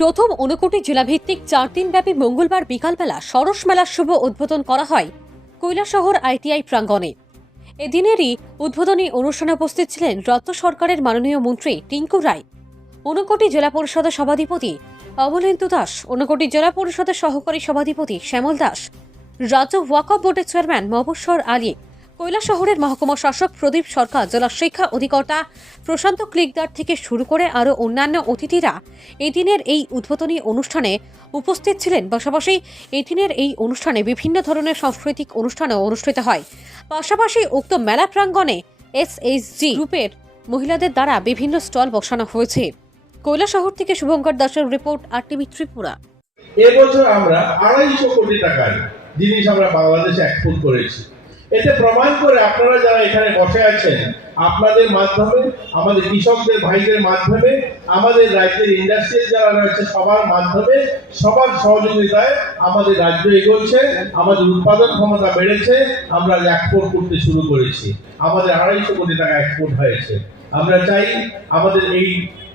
প্রথম ঊনকোটি জেলাভিত্তিক চার দিনব্যাপী মঙ্গলবার বিকালবেলা সরস মেলার শুভ উদ্বোধন করা হয় কৈলাসহর আইটিআই প্রাঙ্গণে। এদিনেরই উদ্বোধনী অনুষ্ঠানে উপস্থিত ছিলেন রাজ্য সরকারের মাননীয় মন্ত্রী টিঙ্কু রায়। ঊনকোটি জেলা পরিষদের সভাধিপতি অমলেন্দু দাস, ঊনকোটি জেলা পরিষদের সহকারী সভাধিপতি শ্যামল দাস, রাজ্য ওয়াকফ বোর্ডের চেয়ারম্যান মহবুশ্বর আলী কৈলাসহরের মহকুমা শাসক প্রদীপ সরকার, জেলা শিক্ষা অধিকর্তা প্রশান্ত ক্লিকদার থেকে শুরু করে আরও অন্যান্য অতিথিরা এদিনের এই উদ্বোধনী অনুষ্ঠানে উপস্থিত ছিলেন। পাশাপাশি এদিনের এই অনুষ্ঠানে বিভিন্ন ধরনের সাংস্কৃতিক অনুষ্ঠানও অনুষ্ঠিত হয়। পাশাপাশি উক্ত মেলা প্রাঙ্গণে এসএসজি গ্রুপের মহিলাদের দ্বারা বিভিন্ন স্টল বসানো হয়েছে। কৈলাসহর থেকে শুভঙ্কর দাসের রিপোর্ট আর টিভি ত্রিপুরা। এবছর আমরা আড়াইশো কোটি টাকার জিনিস আমরা বাংলাদেশে এক্সপোর্ট করেছি। এতে প্রমাণ করে আপনারা যারা এখানে বসে আছেন, আপনাদের মাধ্যমে, আমাদের কৃষকদের, ভাইদের মাধ্যমে, আমাদের রাজ্যের ইন্ডাস্ট্রিয়াল যারা রয়েছে সবার মাধ্যমে, সবার সহযোগিতায় আমাদের রাজ্য এগোচ্ছে, আমাদের উৎপাদন ক্ষমতা বেড়েছে, আমরা এক্সপোর্ট করতে শুরু করেছি। আমাদের আড়াইশো কোটি টাকা এক্সপোর্ট হয়েছে। আমরা চাই আমাদের এই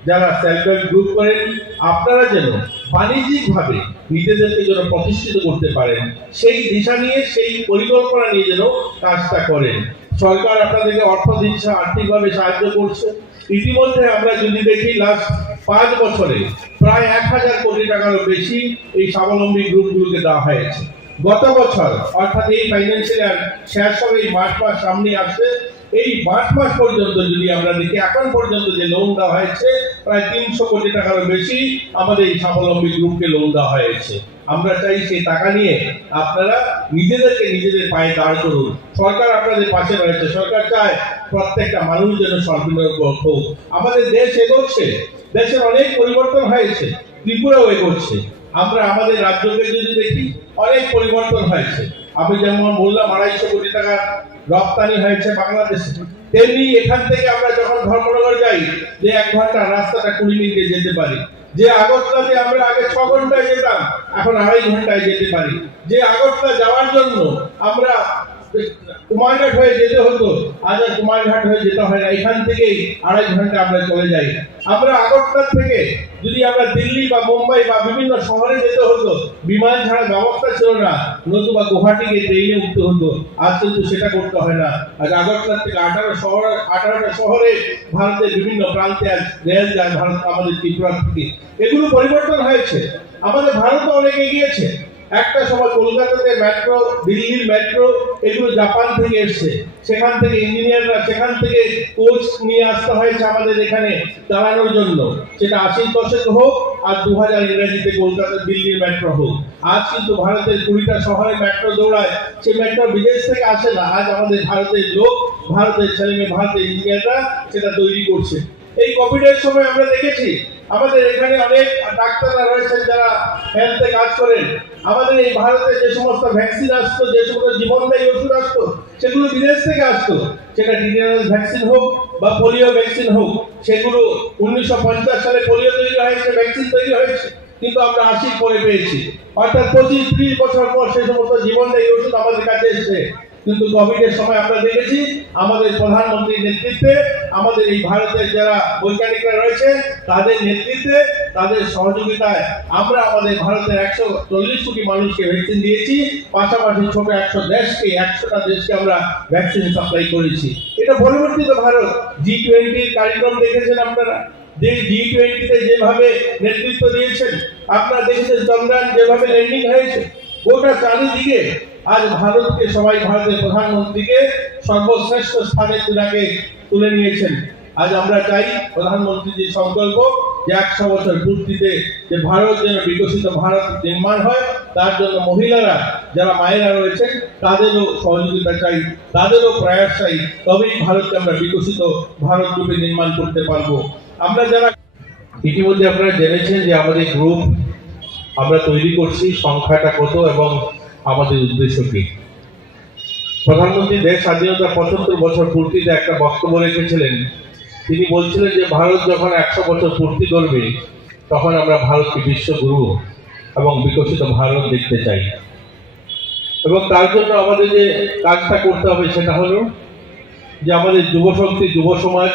যারা সেলফ হেল্প গ্রুপ করেন, আপনারা যেন বাণিজ্যিকভাবে নিজেদেরকে যেন প্রতিষ্ঠিত করতে পারেন, সেই দিশা নিয়ে, সেই পরিকল্পনা নিয়ে যেন কাজটা করেন। সরকার আপনাদেরকে অর্থ দিচ্ছে, আর্থিকভাবে সাহায্য করছে। ইতিমধ্যে আমরা যদি দেখি লাস্ট পাঁচ বছরে প্রায় এক হাজার কোটি টাকারও বেশি এই স্বাবলম্বী গ্রুপগুলোকে দেওয়া হয়েছে। গত বছর, অর্থাৎ এই ফাইন্যান্সিয়াল শেষ হবে, এই মার্চ মাস সামনে আসছে এই মার্চ মাস পর্যন্ত যদি আমরা দেখি, এখন পর্যন্ত যে লোন দেওয়া হয়েছে প্রায় তিনশো কোটি টাকার বেশি আমাদের এই স্বাবলম্বী গ্রুপকে লোন দেওয়া হয়েছে। আমরা চাই সেই টাকা নিয়ে আপনারা নিজেদেরকে নিজেদের পায়ে দাঁড় করুন। সরকার আপনাদের পাশে রয়েছে। সরকার চায় প্রত্যেকটা মানুষ যেন স্বনির্ভর হোক। আমাদের দেশ এগোচ্ছে। দেশের অনেক পরিবর্তন হয়েছে। ত্রিপুরাও এগোচ্ছে। আমরা আমাদের রাজ্যকে যদি দেখি, অনেক পরিবর্তন হয়েছে। আমি যেমন বললাম, আড়াইশো কোটি টাকা রপ্তানি হয়েছে বাংলাদেশে। তেমনি এখান থেকে আমরা যখন ধর্মনগর যাই, যে এক ঘণ্টা রাস্তাটা কুড়ি মিনিটে যেতে পারি। যে আগরতলাতে আমরা আগে ছ ঘন্টায় যেতাম, এখন আড়াই ঘন্টায় যেতে পারি। যে আগরতলা যাওয়ার জন্য আমরা কুমারঘাট হয়ে যেতে হতো, আজ আর কুমারঘাট হয়ে যেতে হয় না। এখান থেকেই আড়াই ঘণ্টা আমরা চলে যাই। আমরা আগরতলা থেকে যদি আমরা দিল্লি বা মুম্বাই বা বিভিন্ন শহরে যেতে হতো, বিমান ছাড়া ব্যবস্থা ছিল না। নতুবা গুয়াহাটিকে ট্রেনে উঠতে হতো। আজ কিন্তু সেটা করতে হয় না। আজ আগরতলা থেকে আঠারো শহর, আঠারোটা শহরে ভারতের বিভিন্ন প্রান্তে আজ রেল যায়, ভারত, আমাদের ত্রিপুরা থেকে। এগুলো পরিবর্তন হয়েছে। আমাদের ভারত অনেক এগিয়েছে। একটা সময় কলকাতাতে মেট্রো দিল্লির মেট্রো এগুলো জাপান থেকে এসছে। সেখান থেকে ইঞ্জিনিয়াররা সেখান থেকে কোচ নিয়ে আসতে হয়েছে আমাদের এখানে দাঁড়ানোর জন্য। সেটা আশির দশক হোক আর দু হাজার ইংরাজিতে কলকাতা, দিল্লির মেট্রো হোক। আজ কিন্তু ভারতের কুড়িটা শহরে মেট্রো দৌড়ায়। সে মেট্রো বিদেশ থেকে আসে না। আজ আমাদের ভারতের লোক, ভারতের ছেলেমেয়ে, ভারতের ইঞ্জিনিয়াররা সেটা তৈরি করছে। এই কোভিডের সময় আমরা দেখেছি আমাদের এখানে অনেক ডাক্তাররা রয়েছেন যারা হেলথে কাজ করেন। আমাদের এই ভারতে যে সমস্ত ভ্যাকসিন আসতো, যে সমস্ত জীবনদায়ী ওষুধ আসতো, সেগুলো বিদেশ থেকে আসতো। সেটা টিটেনাস ভ্যাকসিন হোক বা পোলিও ভ্যাকসিন হোক, সেগুলো উনিশশো পঞ্চাশ সালে পোলিও তৈরি হয়েছে ভ্যাকসিন তৈরি হয়েছে। কিন্তু আমরা আশির পরে পেয়েছি। অর্থাৎ পঁচিশ ত্রিশ বছর পর সেই সমস্ত জীবনদায়ী ওষুধ আমাদের কাছে এসছে। কিন্তু কোভিডের সময় আমরা দেখেছি আমাদের প্রধানমন্ত্রীর নেতৃত্বে আমাদের এই ভারতের যারা বৈজ্ঞানিকরা রয়েছে, তাদের নেতৃত্বে তাদের সহযোগিতায় আমরা আমাদের ভারতের একশো চল্লিশ কোটি মানুষকে ভ্যাকসিন দিয়েছি, পাশাপাশি ছোট একশো দেশকে, একশোটা দেশকে আমরা ভ্যাকসিন সাপ্লাই করেছি। এটা পরিবর্তিত ভারত। জি টোয়েন্টির কার্যক্রম দেখেছেন আপনারা? যে জি টোয়েন্টিতে যেভাবে নেতৃত্ব দিয়েছেন, আপনারা দেখেছেন চন্দ্রায়ন যেভাবে ল্যান্ডিং হয়েছে, গোটা চারিদিকে আজ ভারতকে সবাই ভারতের প্রধানমন্ত্রীকে সর্বশ্রেষ্ঠ স্থানে তুলাকে তুলে নিয়েছেন। আজ আমরা চাই প্রধানমন্ত্রীর যে সংকল্প যে একশো বছর পূর্তিতে যে ভারত যেন বিকশিত ভারত নির্মাণ হয়, তার জন্য মহিলারা যারা মায়েরা রয়েছেন, তাদেরও সহযোগিতা চাই, তাদেরও প্রয়াস চাই, তবেই ভারতকে আমরা বিকশিত ভারত রূপে নির্মাণ করতে পারব। আমরা যারা ইতিমধ্যে আপনারা জেনেছেন যে আমাদের গ্রুপ আমরা তৈরি করছি সংখ্যাটা কত এবং আমাদের উদ্দেশ্য কি? প্রধানমন্ত্রী দেশ স্বাধীনতার পঁচাত্তর বছর পূর্তিতে একটা বক্তব্য রেখেছিলেন। তিনি বলছিলেন যে, ভারত যখন একশো বছর পূর্তি করবে, তখন আমরা ভারতকে বিশ্বগুরু এবং বিকশিত ভারত দেখতে চাই। এবং তার জন্য আমাদের যে কাজটা করতে হবে সেটা হলো যে, আমাদের যুব শক্তি যুব সমাজ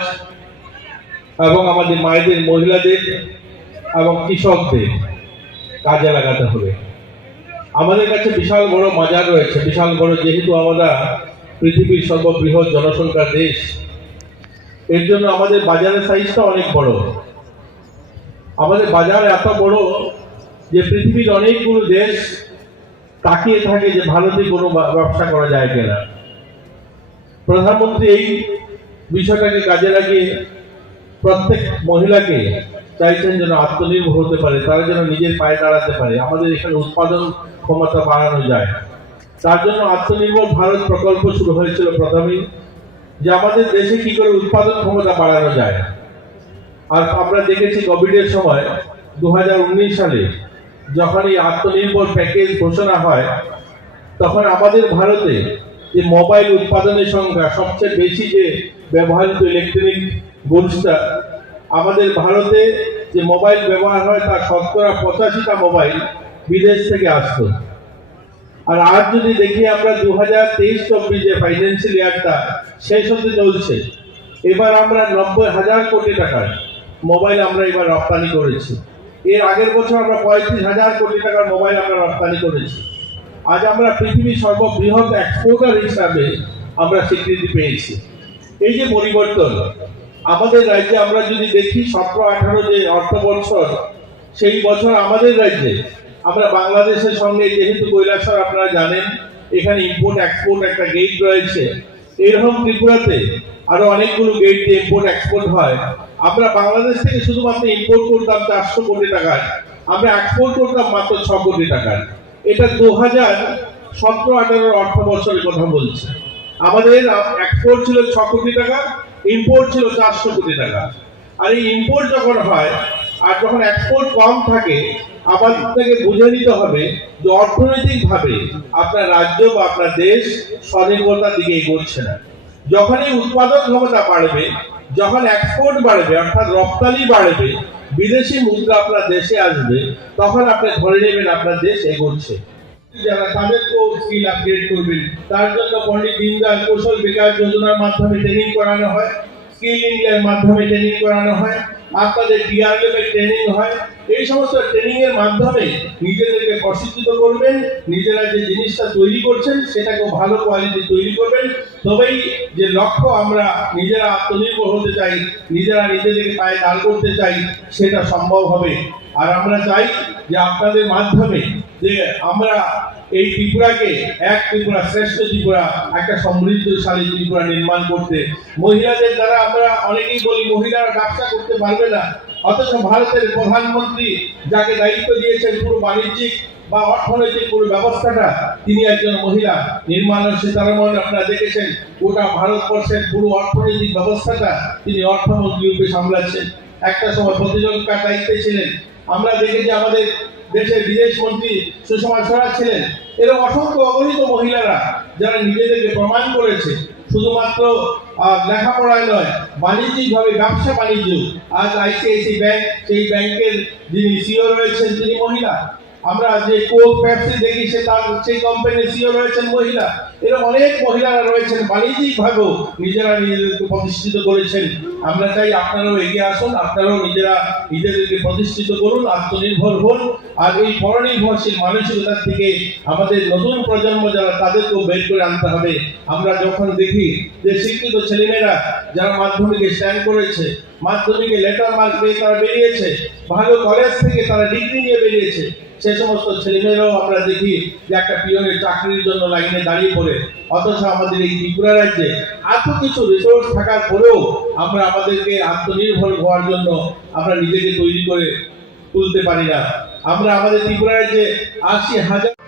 এবং আমাদের মায়েদের, মহিলাদের এবং কৃষকদের কাজে লাগাতে হবে। আমাদের কাছে বিশাল বড় মাজার রয়েছে। বিশাল বড় যেহেতু আমরা পৃথিবীর সর্ববৃহৎ জনসংখ্যার দেশ, এর জন্য আমাদের বাজারের সাইজটা অনেক বড়। আমাদের বাজার এত বড় যে পৃথিবীর অনেকগুলো দেশ তাকিয়ে থাকে যে ভারতে কোনো ব্যবসা করা যায় কিনা। প্রধানমন্ত্রী এই বিষয়টাকে কাজে লাগিয়ে প্রত্যেক মহিলাকে চাইছেন যেন আত্মনির্ভর হতে পারে, তারা যেন নিজের পায়ে দাঁড়াতে পারে। আমাদের এখানে উৎপাদন ক্ষমতা বাড়ানো যায়। তার জন্য আত্মনির্ভর ভারত প্রকল্প শুরু হয়েছিল প্রথমেই, যে আমাদের দেশে কি করে উৎপাদন ক্ষমতা বাড়ানো যায়। আর আমরা দেখেছি কোভিডের সময় দু হাজার উনিশ সালে যখন এই আত্মনির্ভর প্যাকেজ ঘোষণা হয়, তখন আমাদের ভারতে যে মোবাইল উৎপাদনের সংখ্যা, সবচেয়ে বেশি যে ব্যবহৃত ইলেকট্রনিক গুডসটা আমাদের ভারতে যে মোবাইল ব্যবহার হয়, তার শতকরা পঁচাশিটা মোবাইল বিদেশ থেকে আসতো। আর আজ যদি দেখি আমরা দু হাজার তেইশ চব্বিশ যে ফাইন্যান্সিয়াল ইয়ারটা শেষ হতে চলছে, এবার আমরা নব্বই হাজার কোটি টাকার মোবাইল আমরা এবার রপ্তানি করেছি। এর আগের বছর আমরা পঁয়ত্রিশ হাজার কোটি টাকার মোবাইল আমরা রপ্তানি করেছি। আজ আমরা পৃথিবীর সর্ববৃহৎ এক্সপোর্টার হিসাবে আমরা স্বীকৃতি পেয়েছি। এই যে পরিবর্তন, আমাদের রাজ্যে আমরা যদি দেখি সতেরো আঠারো যে অর্থ বছর সেই বছর আমাদের রাজ্যে আমরা বাংলাদেশের সঙ্গে, যেহেতু কৈলাসর আপনারা জানেন, এখানে ইম্পোর্ট এক্সপোর্ট একটা গেট রয়েছে। এরকম ত্রিপুরাতে আরও অনেকগুলো গেট দিয়ে ইম্পোর্ট এক্সপোর্ট হয়। আমরা বাংলাদেশ থেকে শুধুমাত্র ইম্পোর্ট করতাম চারশো কোটি টাকার। আমরা এক্সপোর্ট করতাম মাত্র ছ কোটি টাকার। এটা দু হাজার সতেরো আঠারোর অর্থ বছরের কথা বলছে। আমাদের এক্সপোর্ট ছিল ছ কোটি টাকা ইম্পোর্ট ছিল চারশো কোটি টাকা। আর এই ইম্পোর্ট যখন হয়, আর যখন এক্সপোর্ট কম থাকে আবার আপনাকে বুঝে নিতে হবে যে অর্থনৈতিকভাবে আপনার রাজ্য বা আপনার দেশ স্বনির্ভরতার দিকে এগোচ্ছে না। যখনই উৎপাদন ক্ষমতা বাড়বে, যখন এক্সপোর্ট বাড়বে, অর্থাৎ রপ্তানি বাড়বে, বিদেশি মুদ্রা আপনার দেশে আসবে, তখন আপনি ধরে নেবেন আপনার দেশ এগোচ্ছে। যারা তাদেরকেও স্কিল আপগ্রেড করবেন, তার জন্য পণ্ডিত দীনদয়াল কৌশল বিকাশ যোজনার মাধ্যমে ট্রেনিং করানো হয়। স্কিল ইন্ডিয়ার মাধ্যমে ট্রেনিং করানো হয়। আপনাদের ডিআরএম এর ট্রেনিং হয়, এই সমস্ত ট্রেনিং এর মাধ্যমে নিজেদেরকে প্রশিক্ষিত করবেন, নিজেরা যে জিনিসটা তৈরি করছেন সেটাকে ভালো কোয়ালিটি তৈরি করবেন। তবেই যে লক্ষ্য আমরা নিজেরা আত্মনির্ভর হতে চাই, নিজেরা নিজেদেরকে পায়ে দাঁড় করতে চাই, সেটা সম্ভব হবে। আর আমরা চাই যে আপনাদের মাধ্যমে যে আমরা এই ত্রিপুরাকে এক ত্রিপুরা শ্রেষ্ঠ ত্রিপুরা, একটা সমৃদ্ধশালী ত্রিপুরা নির্মাণ করতে। মহিলাদের দ্বারা আমরা অনেকেই বলি, মহিলারা ব্যবসা করতে পারবে না। অথচ ভারতের প্রধানমন্ত্রী যাকে দায়িত্ব দিয়েছেন পুরো বাণিজ্যিক বা অর্থনৈতিক পুরো ব্যবস্থাটা, তিনি একজন মহিলা নির্মলা সীতারমন আপনারা দেখেছেন গোটা ভারতবর্ষের পুরো অর্থনৈতিক ব্যবস্থাটা তিনি অর্থমন্ত্রী রূপে সামলাচ্ছেন। একটা সময় প্রতিযোগিতার দায়িত্বে ছিলেন। আমরা দেখেছি আমাদের দেশের বিদেশ মন্ত্রী সুষমা স্বরাজ ছিলেন। এরকম অসংখ্য অগণিত মহিলারা যারা নিজেদেরকে প্রমাণ করেছে। শুধুমাত্র লেখাপড়ায় নয়, বাণিজ্যিকভাবে ব্যবসা বাণিজ্য। আজ আইসিআইসি ব্যাংক, সেই ব্যাংকের যিনি সিও রয়েছেন, তিনি মহিলা। আমরা যে কোক পেপসি দেখি, সে তার সেই কোম্পানির সিও রয়েছেন মহিলা। এরকম অনেক মহিলারা রয়েছেন বাণিজ্যিক ভাবেও নিজেরা নিজেদেরকে প্রতিষ্ঠিত করেছেন। আমরা চাই আপনারাও এগিয়ে আসুন, আপনারাও নিজেরা নিজেদেরকে প্রতিষ্ঠিত করুন, আত্মনির্ভর হন। আর এই পরনির্ভরশীল মানসিকতার থেকে আমাদের নতুন প্রজন্ম যারা, তাদেরকেও বের করে আনতে হবে। আমরা যখন দেখি যে শিক্ষিত ছেলেমেয়েরা যারা মাধ্যমিকে স্ট্যান্ড করেছে, মাধ্যমিকে লেটার মার্ক পেয়ে তারা বেরিয়েছে, ভালো কলেজ থেকে তারা ডিগ্রি নিয়ে বেরিয়েছে সে সমস্ত ছেলেমেয়েরাও আমরা দেখি যে একটা পিয়নের চাকরির জন্য লাইনে দাঁড়িয়ে পড়ে। অথচ আমাদের এই ত্রিপুরা রাজ্যে এত কিছু রিসোর্স থাকার পরেও আমরা আমাদেরকে আত্মনির্ভর হওয়ার জন্য আমরা নিজেকে তৈরি করে তুলতে পারি না। আমরা আমাদের ত্রিপুরা রাজ্যে আশি হাজার